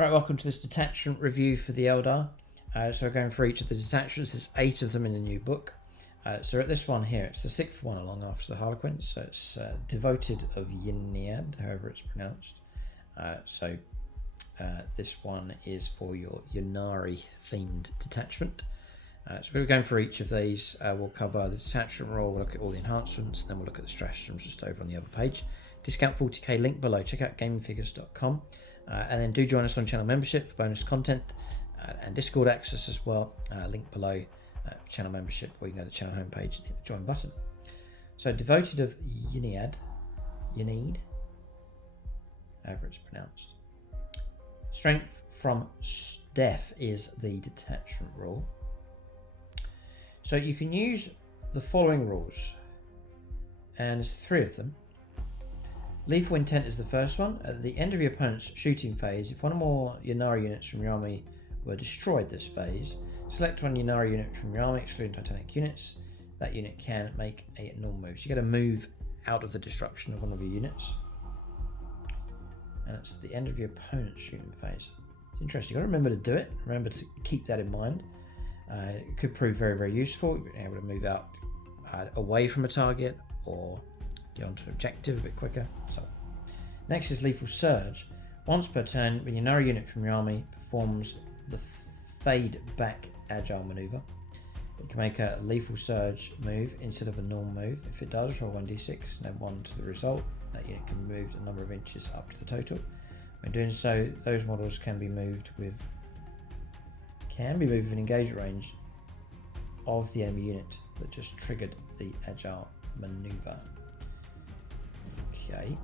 Right, welcome to this detachment review for the Eldar. So we're going for each of the detachments. There's 8 of them in the new book. So at this one here, it's the 6th one along after the Harlequins. So it's Devoted of YNNEAD, however it's pronounced. This one is for your Ynnari themed detachment. So we're going for each of these. We'll cover the detachment role, we'll look at all the enhancements, then we'll look at the stratagems just over on the other page. Discount 40k, link below. Check out gamingfigures.com. And then do join us on channel membership for bonus content and Discord access as well. Link below for channel membership, or you can go to the channel homepage and hit the join button. So Devoted of YNNEAD, however it's pronounced. Strength from Death is the detachment rule. So you can use the following rules, and there's 3 of them. Lethal Intent is the first one. At the end of your opponent's shooting phase, if one or more Ynnari units from your army were destroyed this phase, select one Ynnari unit from your army, excluding Titanic units. That unit can make a normal move. So you get a move out of the destruction of one of your units. And it's the end of your opponent's shooting phase. It's interesting. You've got to remember to do it. Remember to keep that in mind. It could prove very, very useful. You'll be able to move out away from a target or get onto an objective a bit quicker. So next is Lethal Surge. Once per turn, when your Ynnari unit from your army performs the Fade Back Agile maneuver, it can make a Lethal Surge move instead of a normal move. If it does, roll 1d6 and add 1 to the result. That unit can be moved a number of inches up to the total. When doing so, those models can be moved with an engagement range of the enemy unit that just triggered the Agile maneuver. Okay.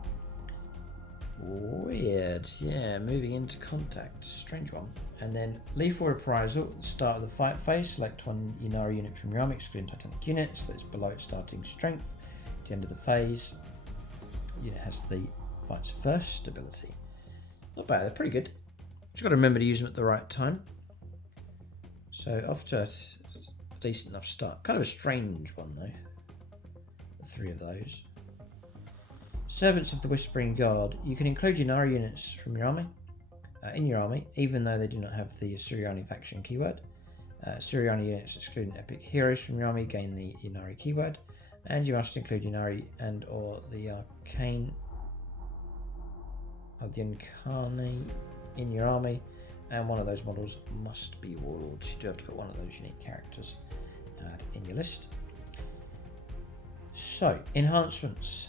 Weird. Yeah, moving into contact. Strange one. And then Lethal Reprisal. At the start of the fight phase, select one Ynnari unit from your army, excluding Titanic units. That's below its starting strength. At the end of the phase, the unit has the fight's first ability. Not bad. They're pretty good. Just got to remember to use them at the right time. So off to a decent enough start. Kind of a strange one though. The 3 of those. Servants of the Whispering God. You can include Ynnari units from your army in your army, even though they do not have the Suriani faction keyword. Suriani units excluding epic heroes from your army gain the Ynnari keyword, and you must include Ynnari and or the Arcane of the Incarnate in your army, and one of those models must be warlords. You do have to put one of those unique characters in your list. So, enhancements.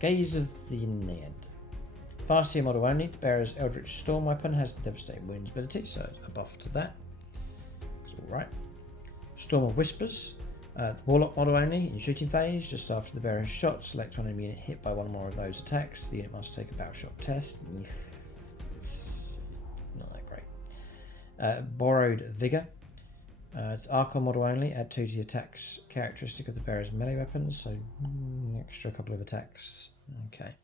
Gaze of the YNNEAD. Farseer model only. The bearer's Eldritch Storm weapon has the Devastating Wounds ability, so a buff to that. It's alright. Storm of Whispers. The Warlock model only. In shooting phase, just after the bearer's shot, select one enemy unit hit by one or more of those attacks. The unit must take a battle shot test. Not that great. Borrowed Vigor. It's Archon model only. Add 2 to the attacks characteristic of the bearer's melee weapons, so extra couple of attacks. Okay.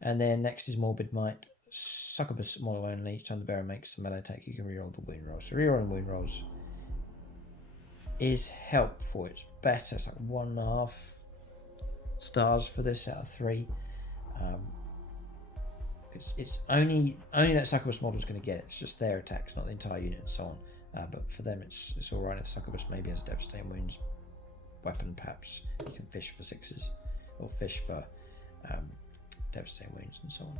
And then next is Morbid Might. Succubus model only. Each time the bearer makes a melee attack, you can reroll the wound rolls. So rerolling wound rolls is helpful. It's better. It's like 1.5 stars for this out of 3. It's only that Succubus model is going to get it. It's just their attacks, not the entire unit and so on. But for them, it's alright if Succubus maybe has a Devastating Wounds weapon, perhaps. You can fish for 6s, or fish for Devastating Wounds and so on.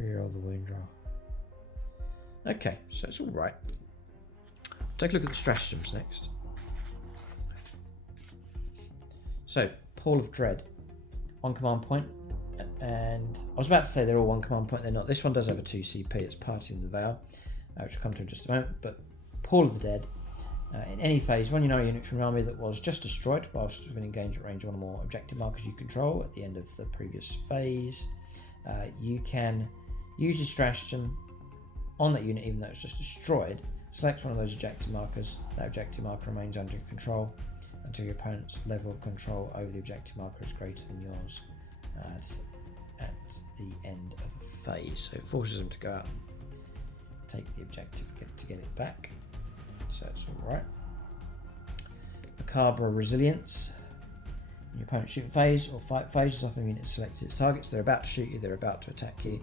Reroll the wound roll. Okay, so it's alright. Take a look at the stratagems next. So, Pall of Dread. 1 command point. And I was about to say they're all 1 command point, they're not. This one does have a 2 CP, it's Parting the Veil, which will come to in just a moment. But Pall of the Dead. In any phase, one Ynnari unit from your army that was just destroyed whilst within engagement range of one or more objective markers you control at the end of the previous phase, you can use your stratagem on that unit even though it's just destroyed. Select one of those objective markers. That objective marker remains under your control until your opponent's level of control over the objective marker is greater than yours at the end of a phase. So it forces them to go out and take the objective to get it back. So it's alright. Macabre Resilience. In your opponent's shooting phase or fight phase, is often a unit selects its targets. They're about to shoot you, they're about to attack you.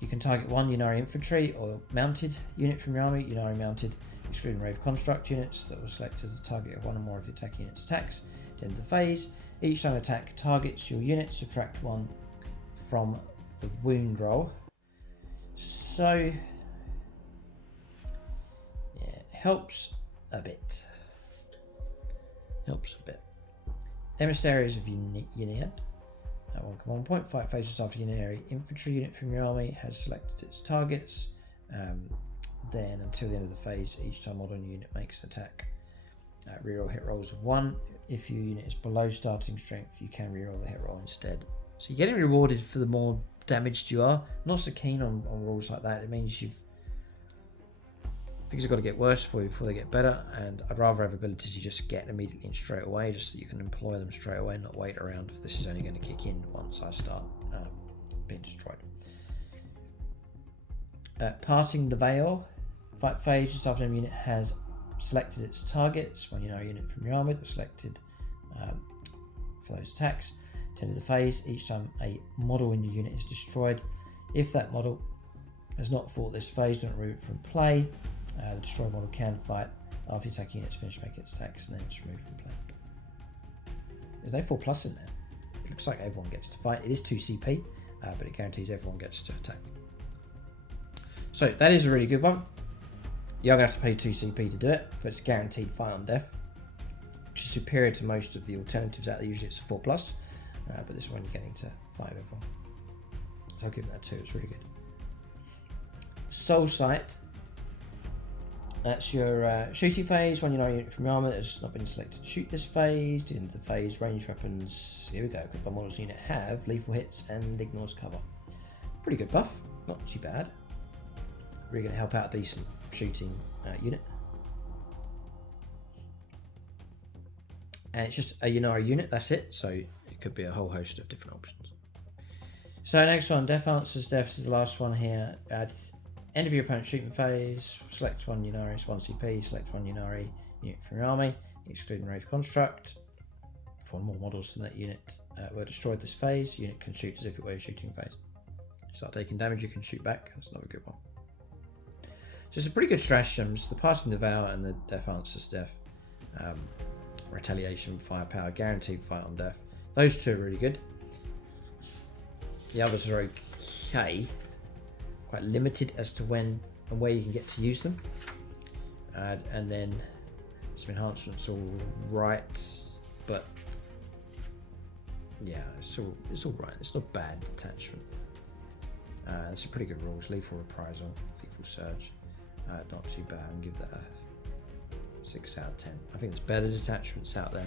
You can target one Ynnari infantry or mounted unit from your army. Ynnari mounted, excluding Rave construct units that will select as the target of one or more of the attacking unit's attacks. At the end of the phase, each time attack targets your unit, subtract 1 from the wound roll. So, yeah, it helps a bit. Emissaries of YNNEAD. At 1 command point, 5 phases after Ynnari infantry unit from your army has selected its targets. Then, until the end of the phase, each time modern unit makes an attack, reroll hit rolls of 1. If your unit is below starting strength, you can reroll the hit roll instead. So you're getting rewarded for the more damaged you are. I'm not so keen on rules like that. It means things have got to get worse for you before they get better, and I'd rather have abilities you just get immediately and straight away, just so you can employ them straight away and not wait around if this is only going to kick in once I start being destroyed. Parting the Veil. 5 phases after a unit has selected its targets. When you know a unit from your army that's selected for those attacks. At the end of the phase, each time a model in your unit is destroyed, if that model has not fought this phase, don't remove it from play. The destroyed model can fight after the attacking unit's finished making its attacks, and then it's removed from play. There's no 4+ in there. It looks like everyone gets to fight. It is 2 CP, but it guarantees everyone gets to attack. So that is a really good one. You're going to have to pay 2 CP to do it, but it's guaranteed fight on death, which is superior to most of the alternatives out there. Usually it's a 4+, but this one you're getting to fight everyone. So I'll give that 2, it's really good. Soul Sight. That's your shooting phase. When you know a unit from your armor that has not been selected to shoot this phase. At the end of the phase, range weapons, here we go, equipped by models unit have lethal hits and ignores cover. Pretty good buff, not too bad. Really going to help out a decent shooting unit. And it's just a Ynnari unit, that's it, so it could be a whole host of different options. So next one, Death Answers Death. This is the last one here. End of your opponent's shooting phase, select one Ynnari, it's 1 CP, select one Ynnari unit from your army, excluding Rave construct. If one more models than that unit were destroyed this phase, unit can shoot as if it were a shooting phase. Start taking damage, you can shoot back, that's another good one. So some pretty good stratagems, the Parting the Veil and the Death Answers Death. Retaliation, firepower, guaranteed fight on death. Those 2 are really good. The others are okay. Quite limited as to when and where you can get to use them. And then some enhancements all right, but yeah, it's all right. It's not bad detachment. There's some pretty good rules. Lethal Reprisal, Lethal Surge. Not too bad. I'll give that a 6 out of 10. I think there's better detachments out there,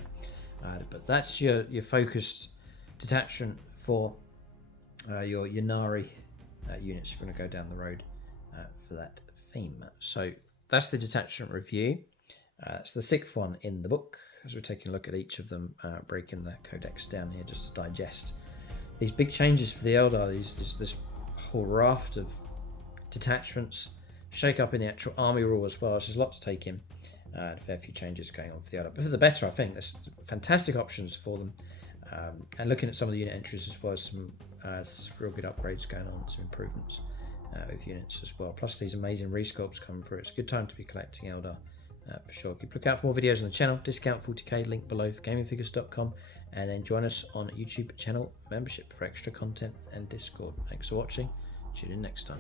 but that's your focused detachment for your Ynnari units if you're going to go down the road for that theme. So that's the detachment review. It's the 6th one in the book, as we're taking a look at each of them, breaking the codex down here just to digest these big changes for the Eldar. This whole raft of detachments, shake up in the actual army rule as well. So there's lots to take in. A fair few changes going on for the Eldar, but for the better, I think. There's fantastic options for them. And looking at some of the unit entries as well as some real good upgrades going on, some improvements with units as well. Plus these amazing resculpts come through. It's a good time to be collecting Eldar for sure. Keep look out for more videos on the channel. Discount 40k, link below for gamingfigures.com, and then join us on YouTube channel membership for extra content and Discord. Thanks for watching. Tune in next time.